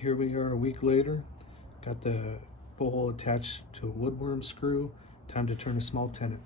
Here we are a week later. Got the bowl attached to a woodworm screw. Time to turn a small tenon.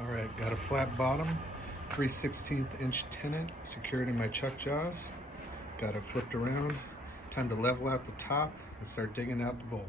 Alright, got a flat bottom, 3/16 inch tenon secured in my chuck jaws. Got it flipped around. Time to level out the top and start digging out the bowl.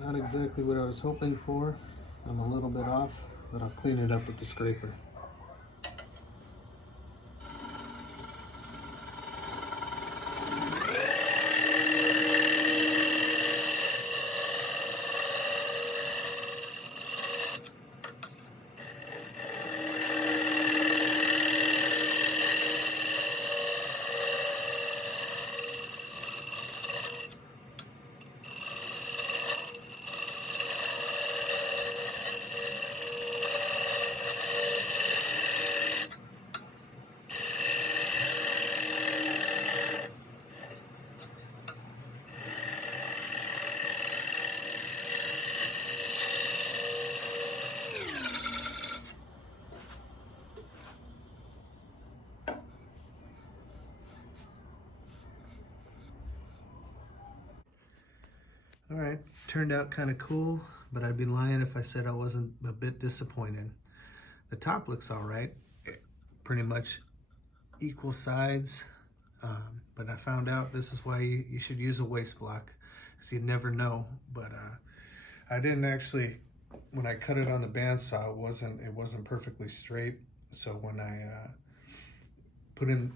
Not exactly what I was hoping for. I'm a little bit off, but I'll clean it up with the scraper. Turned out kind of cool, but I'd be lying if I said I wasn't a bit disappointed. The top looks all right, pretty much equal sides, but I found out this is why you should use a waste block, because you never know. But I didn't actually, when I cut it on the bandsaw, it wasn't perfectly straight. So when I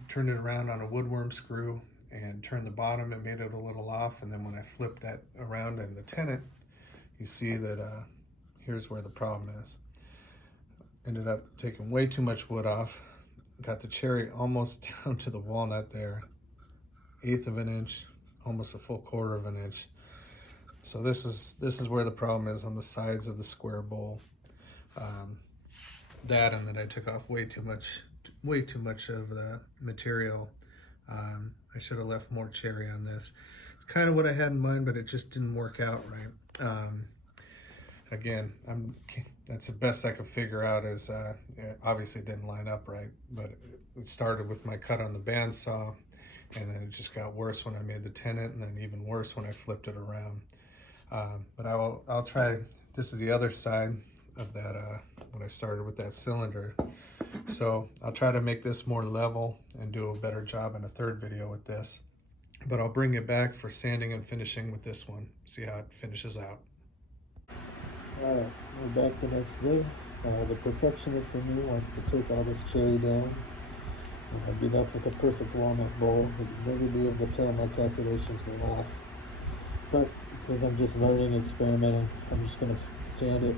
turned it around on a woodworm screw and turned the bottom, it made it a little off. And then when I flipped that around in the tenon, you see that here's where the problem is. Ended up taking way too much wood off. Got the cherry almost down to the walnut there, 1/8 of an inch, almost a full 1/4 of an inch. So this is where the problem is, on the sides of the square bowl. That, and then I took off way too much of the material. I should have left more cherry on this. It's kind of what I had in mind, but it just didn't work out right. Again, that's the best I could figure out, is it obviously didn't line up right, but it started with my cut on the bandsaw, and then it just got worse when I made the tenon, and then even worse when I flipped it around. But I'll try. This is the other side of that, when I started with that cylinder. So I'll try to make this more level and do a better job in a third video with this. But I'll bring it back for sanding and finishing with this one, see how it finishes out. Alright, we're back the next day. The perfectionist in me wants to take all this cherry down. I'd be left with a perfect walnut bowl. I'd never be able to tell my calculations were off. But because I'm just learning, experimenting, I'm just going to sand it,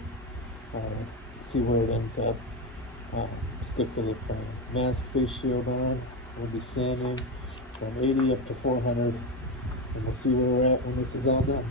see where it ends up, stick to the plan. Mask face shield on, we'll be sanding from 80 up to 400, and we'll see where we're at when this is all done.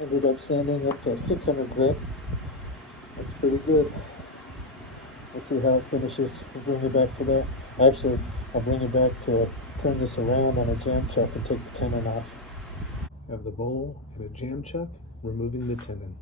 Ended up sanding up to 600 grit. That's pretty good. Let's see how it finishes. We'll bring it back for that. Actually, I'll bring it back to turn this around on a jam chuck and take the tenon off. Have the bowl and a jam chuck, removing the tenon.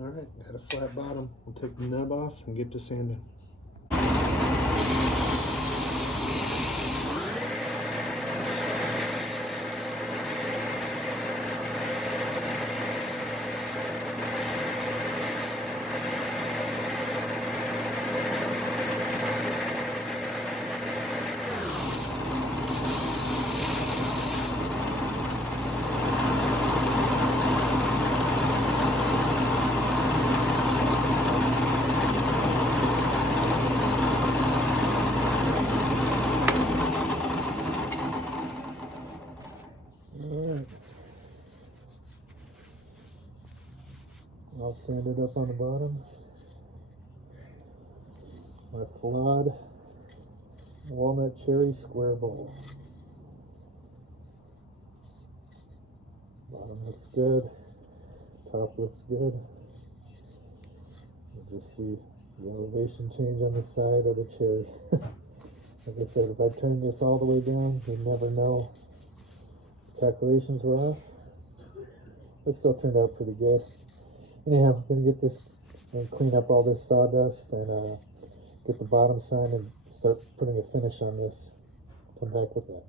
All right, got a flat bottom. We'll take the nub off and get to sanding. I'll sand it up on the bottom. My flawed walnut cherry square bowl. Bottom looks good. Top looks good. You just see the elevation change on the side of the cherry. Like I said, if I turn this all the way down, you never know calculations were off. It still turned out pretty good. Anyhow, I'm gonna get this and clean up all this sawdust and get the bottom side and start putting a finish on this. Come back with that.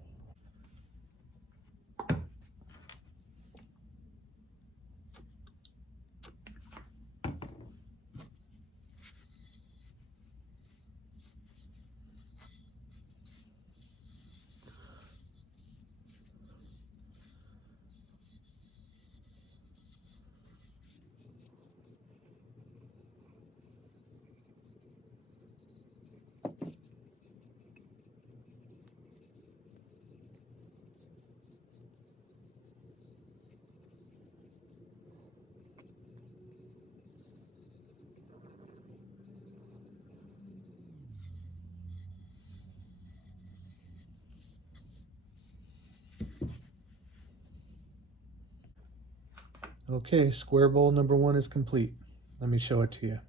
Okay, square bowl number 1 is complete. Let me show it to you.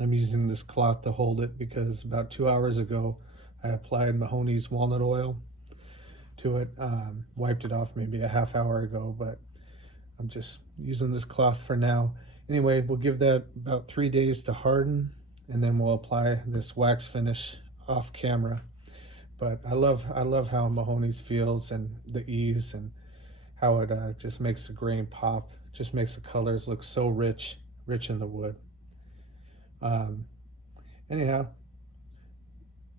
I'm using this cloth to hold it because about 2 hours ago I applied Mahoney's walnut oil to it. Wiped it off maybe a half hour ago, but I'm just using this cloth for now. Anyway, we'll give that about 3 days to harden, and then we'll apply this wax finish off camera. But I love how Mahoney's feels, and the ease, and how it just makes the grain pop. Just makes the colors look so rich in the wood. Anyhow,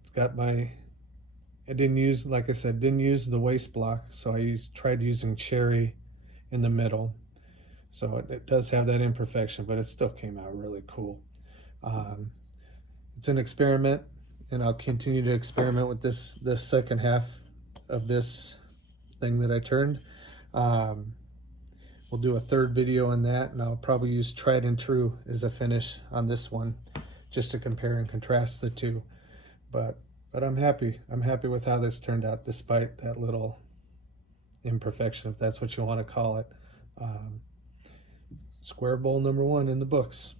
it's got my, I didn't use, like I said, didn't use the waste block, so I tried using cherry in the middle. So it does have that imperfection, but it still came out really cool. It's an experiment, and I'll continue to experiment with this second half of this thing that I turned. We'll do a third video on that, and I'll probably use tried and true as a finish on this one, just to compare and contrast the two. But I'm happy. I'm happy with how this turned out, despite that little imperfection, if that's what you want to call it. Square bowl number 1 in the books.